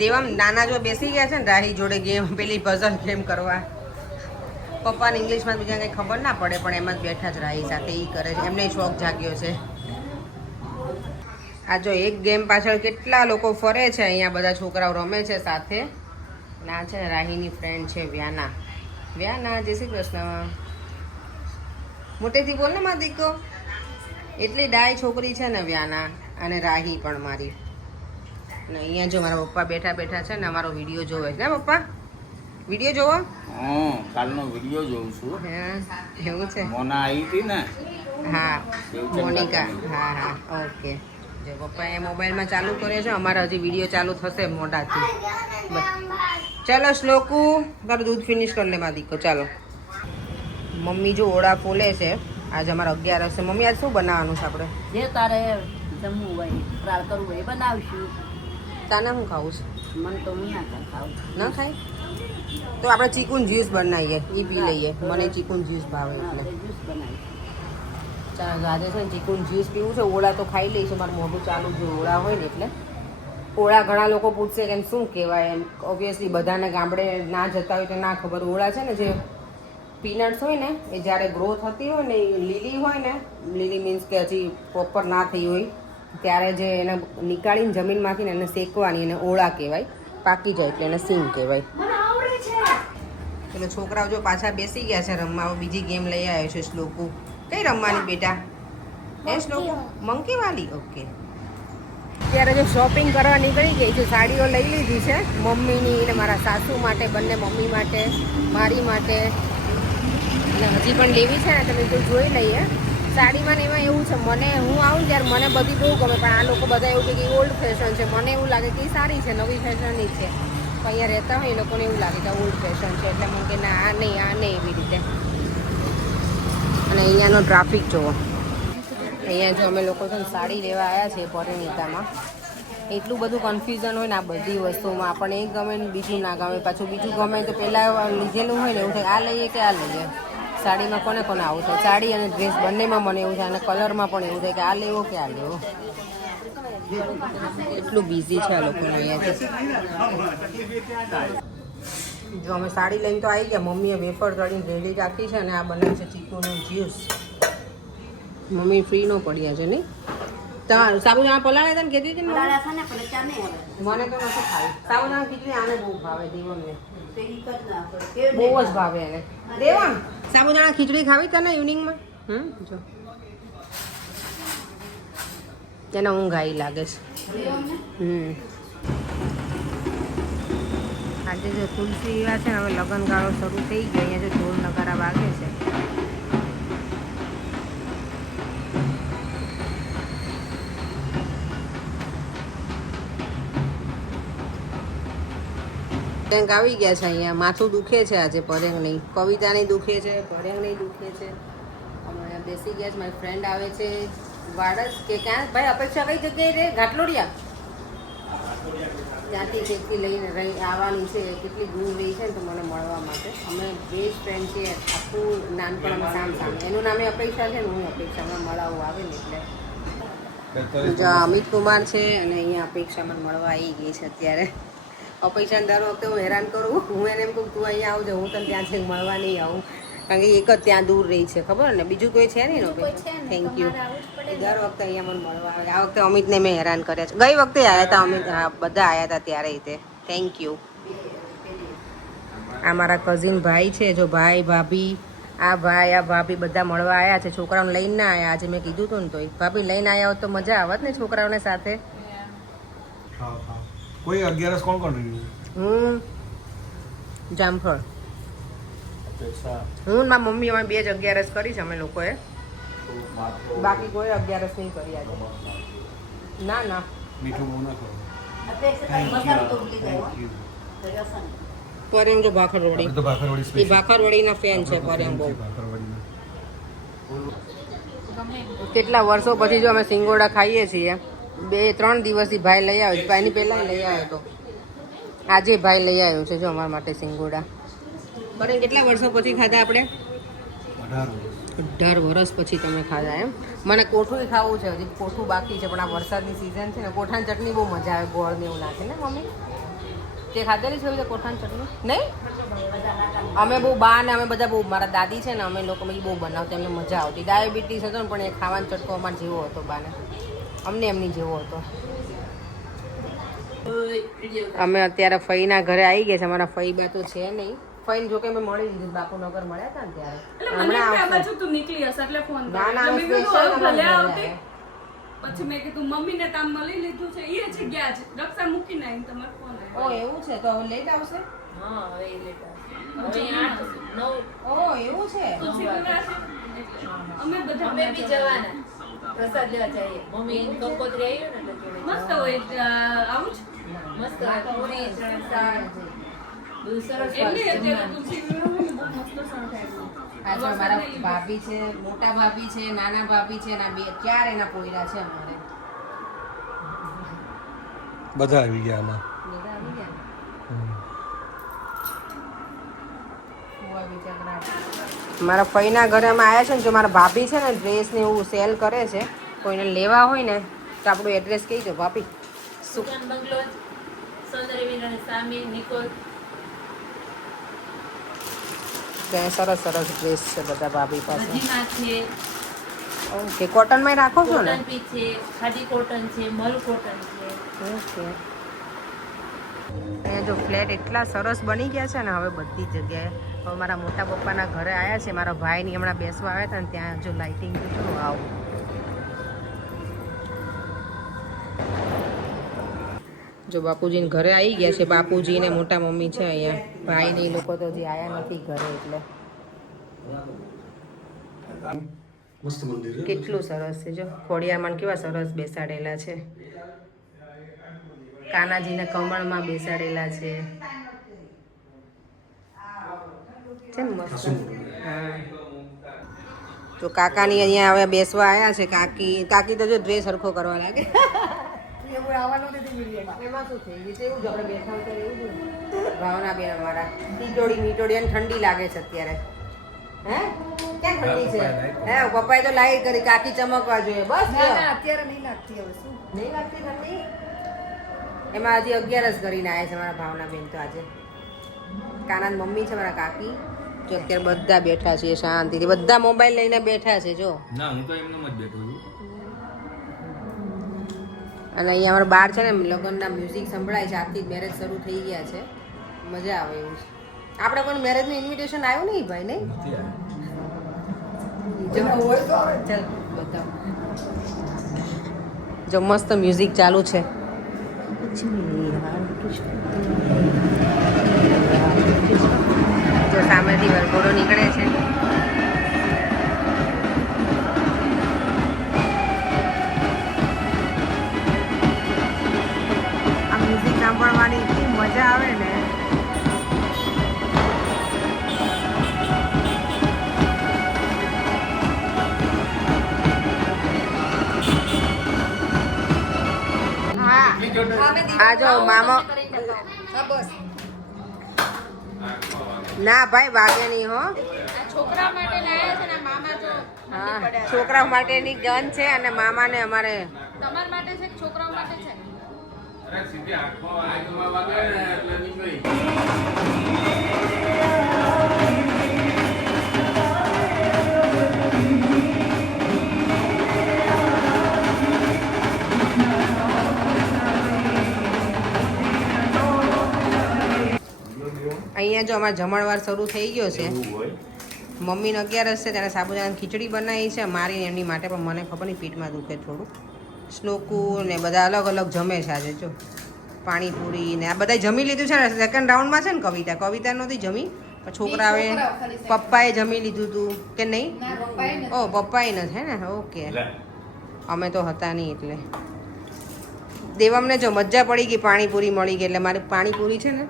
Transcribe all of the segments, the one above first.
દેવામ નાના જો બેસી ગયા છે ને રાહી જોડે ગેમ પેલી પઝલ ગેમ કરવા. પપ્પાને ઇંગ્લિશમાં બીજા કંઈ ખબર ના પડે પણ એમાં જ બેઠા જ રાહી સાથે એ કરે છે. એમને શોખ જાગ્યો છે. આ જો એક ગેમ પાછળ કેટલા લોકો ફરે છે. અહીંયા બધા છોકરાઓ રમે છે સાથે. ના છે ને રાહીની ફ્રેન્ડ છે વ્યાના. વ્યાના જય શ્રી કૃષ્ણ. મોટેથી બોલ ને મારા દીકો. એટલી ડાય છોકરી છે ને વ્યાના અને રાહી પણ મારી. અને અહીંયા જો મારા પપ્પા બેઠા બેઠા છે ને અમારો વિડીયો જોવે છે ને પપ્પા. વિડીયો જોવો? હા, કાલનો વિડીયો જોઉં છું. હા એવું છે. મોના આવી હતી ને? હા, મોનિકા. હા હા ઓકે. જો પપ્પા એ મોબાઈલમાં ચાલુ કર્યો છે. અમારે હજી વિડીયો ચાલુ થશે મોઢાથી. ચાલો શ્લોકુ તારું દૂધ ફિનિશ કરી લે મારા દીકો. ચાલો મમ્મી જો ઓળા ફોલે છે. આજે અમારે 11 છે. મમ્મી આજ શું બનાવવાનું છે આપણે? જે તારે જમવું હોય ફરાળ કરવું હોય એ બનાવશું. તાને શું ખાવું છે? મને તો ના ખાવું. ના ખાય તો આપણે ચીકુન જ્યુસ બનાવીએ. એ પી લઈએ. મને ચીકુન જ્યુસ ભાવે એટલે જ્યુસ બનાવી. ચાલો આજે છે ને ચીકુન જ્યુસ પીવું છે. ઓળા તો ખાઈ લઈશું. મારું મોઢું ચાલુ જ ઓળા હોય ને એટલે. ઓળા ઘણા લોકો પૂછશે કે શું કહેવાય એમ. ઓબ્વિયસલી બધાને ગામડે ના જતા હોય તો ના ખબર. ઓળા છે ને જે પીનટ્સ હોય ને એ જ્યારે ગ્રો થતી હોય ને એ લીલી હોય ને, લીલી મીન્સ કે હજી પ્રોપર ના થઈ હોય ત્યારે જે એને નીકાળીને જમીનમાંથી ને એને શેકવાની એને ઓળા કહેવાય. પાકી જાય એટલે એને સિંગ કહેવાય. એટલે છોકરાઓ જો પાછા બેસી ગયા છે રમવા. બીજી ગેમ લઈ આવ્યો છે શ્લોકુ. કઈ રમવાની બેટા? એ શ્લોકુ મંકી વાલી. ઓકે. અત્યારે જો શોપિંગ કરવા નીકળી ગઈ છે. સાડીઓ લઈ લીધી છે મમ્મીની ને મારા સાસુ માટે, બંને મમ્મી માટે, મારી માટે. અને હજી પણ લેવી છે ને તમે કોઈ જોઈ લઈએ. સાડીમાં ને એમાં એવું છે મને હું આવું ત્યારે મને બધી બહુ ગમે પણ આ લોકો બધા એવું કે ઓલ્ડ ફેશન છે. મને એવું લાગે કે સારી છે, નવી ફેશનની છે. પણ અહીંયા રહેતા હોય એ લોકોને એવું લાગે કે ઓલ્ડ ફેશન છે એટલે મને કે ના આ નહીં એવી રીતે. અને અહીંયાનો ટ્રાફિક જુઓ. અહીંયા જો અમે લોકો છે ને સાડી લેવા આવ્યા છીએ પરિણીતામાં. એટલું બધું કન્ફ્યુઝન હોય ને આ બધી વસ્તુમાં. આપણને એક ગમે ને બીજું ના ગમે. પાછું બીજું ગમે તો પહેલાં લીધેલું હોય ને એવું થાય આ લઈએ કે આ લઈએ. સાડીમાં કોને કોને આવું થાય? સાડી અને ડ્રેસ બંનેમાં મને એવું થાય. અને કલરમાં પણ એવું થાય કે આ લેવો કે આ લેવો. એટલું બિઝી છે આ લોકોને અહીંયા. જો અમે સાડી લઈને તો આવી ગયા. મમ્મીએ વેફર તળીને રેડી રાખી છે અને આ બનાવે છે ચીકુનું જ્યુસ. મમ્મી ફ્રી નો પડ્યા છે નહીં? સાબુદાણા પલાળ્યા હતા ને કહેતી હતી ને મને તો નથી ખાવી. સાબુદાણા ખીચડી આને બહુ ભાવે. દેવમને બહુ જ ભાવે એને. દેવમ સાબુદાણા ખીચડી ખાવી તને ઇવનિંગમાં? જો એને ઊંઘ આવી લાગે છે. આજે જો તુલસી વિવાહ છે ને હવે લગ્નગાળો શરૂ થઈ ગયો. અહીંયા જો ઢોલ નગારા વાગે છે. પરેંગ આવી ગયા છે અહીંયા. માથું દુખે છે આજે પરેંગ નહીં. કવિતાની દુખે છે, પરેંગ નહીં દુખે છે. અમે બેસી ગયા છે. મારી ફ્રેન્ડ આવે છે વાડસ કે ક્યાં ભાઈ અપેક્ષા કઈ જગ્યાએ રે? ઘાટલોડિયા ત્યાંથી કેટલી લઈને આવવાની છે. કેટલી દૂર રહી છે ને તો મને મળવા માટે. અમે બેસ્ટ ફ્રેન્ડ છીએ. આખું નાનપણ અમે સામે. એનું નામે અપેક્ષા છે ને હું અપેક્ષા. અમે મળવું આવે ને એટલે અમિત કુમાર છે અને અહીંયા અપેક્ષા મને મળવા આવી ગઈ છે અત્યારે. અપેક્ષાને દર વખતે હું હેરાન કરું. હું એને એમ કહું તું અહીંયા આવજો, હું તને ત્યાંથી મળવા નહીં આવું. કારણ કે એક જ ત્યાં દૂર રહી છે ખબર ને. બીજું કોઈ છે નહીં. Thank you. દર વખતે અહીંયા મને મળવા આવે. આ વખતે અમિતને મેં હેરાન કર્યા છે. ગઈ વખતે આવ્યા હતા અમિત. હા બધા આવ્યા હતા ત્યારે રીતે. Thank you. આ મારા કઝિન ભાઈ છે. જો ભાઈ ભાભી આ ભાઈ આ ભાભી બધા મળવા આવ્યા છે. છોકરાઓને લઈને ના આવ્યા. આજે મેં કીધું હતું ને તો ભાભી લઈને આવ્યા હોત તો મજા આવત ને છોકરાઓને સાથે. કોઈ 11 કોણ કોણ રહ્યું? હું જામફળ. હું મારી મમ્મી અમે 2 જ 11 કરી છે અમે લોકોએ. બાકી કોઈ 11 નહીં કરી આજે. ના ના મીઠું બહુ ના કરો. પરેમ જો ભાખરવડી. એ ભાખરવડીના ફેન છે પરેમ બહુ. કેટલા વર્ષો પછી જો અમે સિંગોડા ખાઈએ છીએ. 2-3 દિવસથી ભાઈ લઈ આવ્યો. ભાઈની પહેલાં લઈ આવ્યો હતો. આજે ભાઈ લઈ આવ્યો છે જો અમારા માટે સિંગોડા. પણ કેટલા વર્ષો પછી ખાધા આપણે? 18 વર્ષ પછી તમે ખાધા એમ? મને કોઠું ખાવું છે. હજી કોઠું બાકી છે પણ આ વરસાદની સિઝન છે ને કોઠાની ચટણી બહુ મજા આવે. ગોળ ને એવું નાખે ને મમ્મી. તે ખાધેલી છે એવી રીતે કોઠાની ચટણી નહીં? અમે બહુ બા ને અમે બધા બહુ મારા દાદી છે ને અમે લોકો બહુ બનાવતા એમને મજા આવતી. ડાયાબિટીસ હતો ને પણ એ ખાવાનો ચટકો અમારે જેવો હતો બાને, અમને એમની જેવો હતો. અમે અત્યારે ફઈના ઘરે આવી ગયા છે. અમારા ફઈ બા તો છે નહીં. ફઈને જો કે અમે મળી લીધું બાપુનગર મળ્યા હતા ને ત્યારે. ના ના અમે સ્પેશિયલ પછી મેં કીધું મમ્મીને કામ મળી લીધું છે એ જગ્યા છે રક્ષા મૂકીને આવીને તમારે ફોન ઓ એવું છે તો હવે લેટ આવશે. હા હવે એ લેટર હવે 8 9 ઓ એવું છે. અમે બધા અમે બી જવાના પ્રસાદ લેવા જઈએ. મમ્મી કંકોત્રી આવ્યો ને એટલે મસ્ત હોય આવું જ મસ્ત પૂરી ચણા શાક બધું સરસ એમની અત્યારે જમવાનું. તુલસી વિવાહમાં બહુ મસ્ત સંખ્યા આ જો મારા ભાભી છે, મોટા ભાભી છે, નાના ભાભી છે અને આ બે ચાર એના પોયરા છે અમારે. બધા આવી ગયા આમાં. બધા આવી ગયા ને? ફુવા બિચારા. મારા ફઈના ઘરે અમે આવ્યા છે ને જો મારા ભાભી છે ને ડ્રેસ ને એવું સેલ કરે છે. કોઈને લેવા હોય ને તો આપણું એડ્રેસ કહી દો ભાભી. સુકાન બંગલો સૌંદર્ય વિરાની સામે નિકોલ. ત્યાં સરસ સરસ ડ્રેસ છે બધા ભાભી પાસે. બજીમાં છે, ઓકે કોટનમાં રાખો છો ને? કોટન પી છે, ખાદી કોટન છે, મલ કોટન છે. ઓકે અહીંયા જો ફ્લેટ એટલા સરસ બની ગયા છે ને હવે બધી જગ્યાએ. હવે મારા મોટા પપ્પાના ઘરે આવ્યા છે. મારા ભાઈની હમણાં બેસવા આવ્યા હતા ને ત્યાં જો લાઇટિંગ જો આવું. જો બાપુજીને ઘરે આવી ગયા છે. બાપુજી ને મોટા મમ્મી છે અહીંયા. ભાઈ ને એ લોકો તો હજી આવ્યા નથી ઘરે એટલે. મસ્ત મંદિર છે. કેટલું સરસ છે જો ખોડિયારમાં કેવા સરસ બેસાડેલા છે. કાનાજીને કમળમાં બેસાડેલા છે. છે ને મસ્ત. હા તો કાકાની અહીંયા હવે બેસવા આવ્યા છે. કાકી તો જો ડ્રેસ સરખો કરવા લાગે. એમાં શું થઈ ગયું? એવું જ આપણે બેઠા હોય ત્યારે એવું જ હોય. ભાવના બેન અમારા ટીટોડી અને ઠંડી લાગે છે અત્યારે. હે ક્યાં ઠંડી છે? હે પપ્પાએ તો લાઈટ કરી કાકી ચમકવા જોઈએ બસ. અત્યારે નહીં લાગતી હવે શું નહીં લાગતી ઠંડી? એમાં હજી 11 કરીને આવ્યા છે મારા ભાવના બેન તો આજે. કાનાની મમ્મી છે મારા કાકી જો અત્યારે બધા બેઠા છીએ શાંતિથી. બધા મોબાઈલ લઈને બેઠા છે જો. ના હું તો એમને જ બેઠો છું. અને અહીંયા અમારા બાર છે ને લગ્નના મ્યુઝિક સંભળાય છે. આજથી મેરેજ શરૂ થઈ ગયા છે. મજા આવે એવું છે. આપણે કોઈ મેરેજનું ઇન્વિટેશન આવ્યું નહીં ભાઈ નહીં? ચાલ બતાવો. જો મસ્ત મ્યુઝિક ચાલુ છે. જો સામેથી વરઘોડો નીકળે છે. આ મ્યુઝિક સાંભળવાની એટલી મજા આવે ને. આ જો મામા ના ભાઈ ભાગે નહીં હો. છોકરા માટે લાયા છે ને મામા જો હા છોકરા માટેની ગન છે અને મામાને અમારે તમારા માટે છે કે છોકરાઓ માટે છે? અરે સીધી આંખમાં વાગે ને એટલે નીકળી. અહીંયા જો અમારે જમણવાર શરૂ થઈ ગયો છે. એવું હોય. મમ્મીને 11 છે ત્યારે સાબુદાણાની ખીચડી બનાવી છે મારી એમની માટે. પણ મને ખબર નહીં પીઠમાં દુખે થોડું. સ્નોકુ ને બધા અલગ અલગ જમે છે આજે જો. પાણીપુરી ને આ બધા જમી લીધું છે ને. સેકન્ડ રાઉન્ડમાં છે ને કવિતા નહોતી જમી. પણ છોકરાએ પપ્પાએ જમી લીધું હતું કે નહીં? ઓ પપ્પાએ નથી હે ને? ઓકે અમે તો હતા નહીં એટલે. દેવમને જો મજા પડી ગઈ પાણીપુરી મળી ગઈ એટલે મારી પાણીપુરી છે ને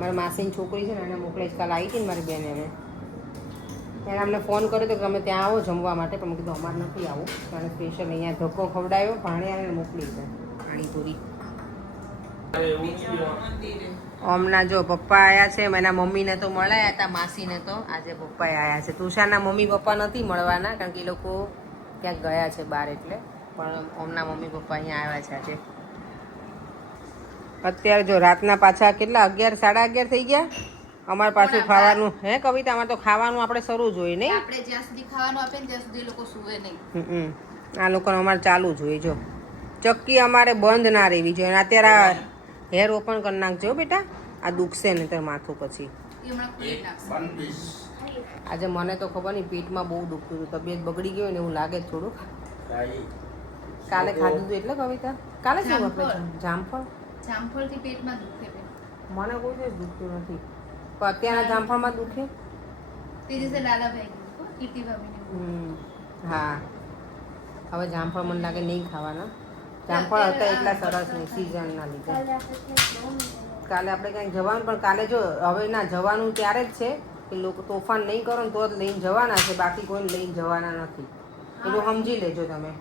મારી માસીની છોકરી છે ને એને મોકલે જ. કાલ આવી હતી ને મારી બેન એને અમને ફોન કર્યો તો કે તમે ત્યાં આવો જમવા માટે. પણ મેં કીધું અમારે નથી આવું. અને સ્પેશિયલ અહીંયા ધક્કો ખવડાવ્યો ભાણિયાને મોકલી છે પાણીપુરી. હમણાં જો પપ્પા આવ્યા છે. એના મમ્મીને તો મળ્યા હતા માસીને તો. આજે પપ્પાએ આવ્યા છે. તુષારના મમ્મી પપ્પા નથી મળવાના કારણ કે એ લોકો ક્યાંક ગયા છે બહાર એટલે. પણ ઓમના મમ્મી પપ્પા અહીંયા આવ્યા છે આજે. અત્યારે જો રાતના પાછા કેટલા 11 11:30 થઈ ગયા. અમારે પાછું ખાવાનું હે કવિતા, અમારે તો ખાવાનું આપણે શરૂ જ હોય નહીં. આપણે જ્યાં સુધી ખાવાનું આપે ને ત્યાં સુધી લોકો સુવે નહીં. આ લોકોને અમારે ચાલુ જ હોય. જો ચક્કી અમારે બંધ ના રહેવી જોઈએ. અને અત્યારે હેર ઓપન કરી નાખજો બેટા, આ દુખશે ને તો માથું પછી. એ હમણાં ખોલી નાખશે. આજે મને તો ખબર નહીં, પેટમાં બહુ દુખતું હતું, તબિયત બગડી ગઈ હોય ને એવું લાગે છે થોડુંક. કાલે ખાધું હતું એટલે કવિતા. કાલે શું આપણે જામફળ? જામફળથી પેટમાં દુખે બેન. મને કોઈ દિવસ દુખતું નથી, પણ અત્યારના જામફળમાં દુખે. તે દિવસે લાલાભાઈ કીધું, કીર્તિ ભાભીને. હા, હવે જામફળ મને લાગે નહીં ખાવાના. જામફળ હતા એટલા સરસ નહીં સિઝનના લીધે. કાલે આપણે ક્યાંક જવાનું, પણ કાલે જો હવે ના જવાનું ત્યારે જ છે કે લોકો તોફાન નહીં કરો ને તો જ લઈને જવાના છે, બાકી કોઈને લઈને જવાના નથી. એટલું સમજી લેજો તમે.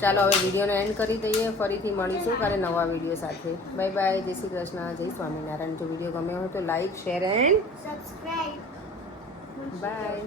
ચાલો હવે વિડીયોને એન્ડ કરી દઈએ. ફરીથી મળીશું કાલે નવા વિડીયો સાથે. બાય બાય, જય શ્રી કૃષ્ણ, જય સ્વામિનારાયણ. જો વિડીયો ગમ્યો હોય તો like, share and subscribe. By.